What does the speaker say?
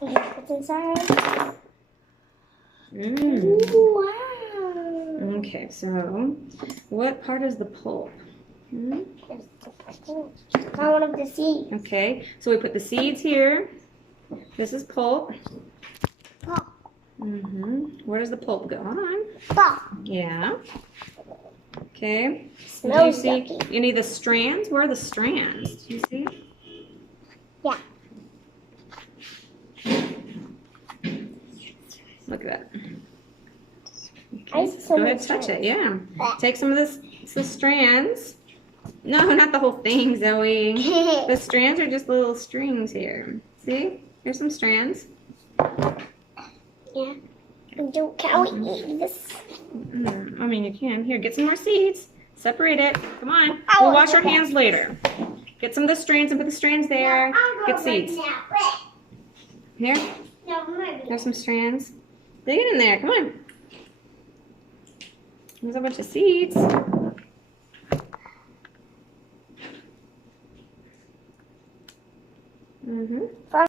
What's inside? Mm. Wow. Okay, so what part is the pulp? Hmm? Not one of the seeds. Okay, so we put the seeds here. This is pulp. Pulp. Where does the pulp go on? Pulp. Yeah. Okay. Smells Do you see yucky. any of the strands? Where are the strands? Do you see? Yeah. Look at that. I Okay, see go ahead, touch it. Yeah. Take some of the strands. No, not the whole thing, Zoe. The strands are just little strings here. See? Here's some strands. Yeah. Can we eat this? I mean, you can. Here, get some more seeds. Separate it. Come on. I We'll will wash do our that. hands later. Get some of the strands and put the strands there. Get seeds. Here. Have some strands. Dig it in there. Come on. There's a bunch of seeds. From